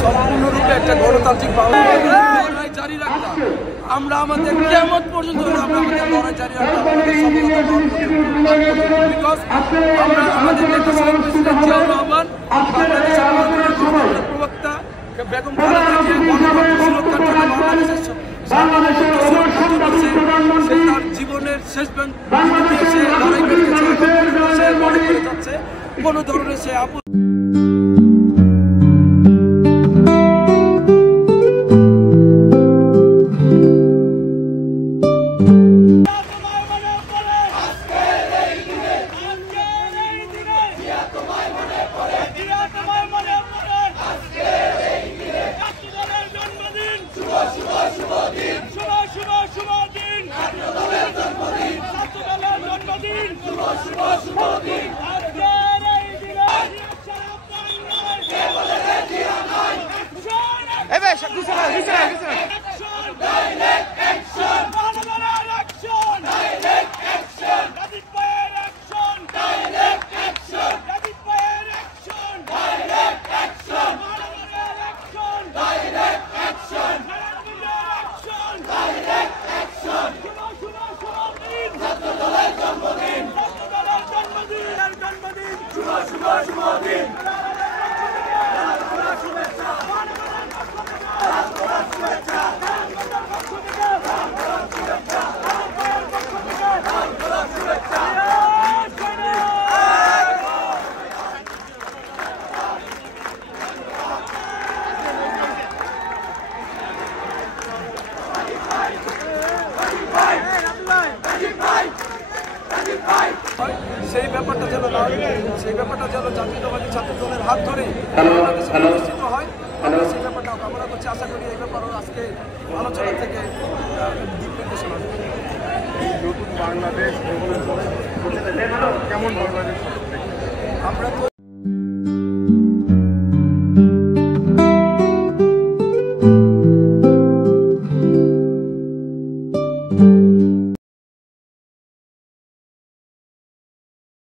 সম্পূর্ণরূপে একটা গণতান্ত্রিক লড়াই জারি রাখতাম। আমরা আমাদের কিয়ামত পর্যন্ত আমরা আমাদের লড়াই জারি রাখতাম। বিকজ আমরা আমাদের নেতা ছিলেন প্রেসিডেন্ট জিয়াউর রহমান, বাংলাদেশের প্রবক্তা বেগম খালেদা জিয়া গণতন্ত্র সুরক্ষার জন্য বাংলাদেশের সে তার জীবনের শেষ দিয়ে সে লড়াই করে গেছে, সে মনে করে যাচ্ছে কোনো ধরনের সে সেই ব্যাপারটা যেন জাতীয়তাবাদী ছাত্র দলের হাত ধরে প্রতিষ্ঠিত হয়। আমরা সেই ব্যাপারটা কামনা করছি। আশা করি এই ব্যাপারও আজকে আলোচনা থেকে দিক নির্দেশনা নতুন বাংলাদেশ কেমন বাংলাদেশ আমরা তো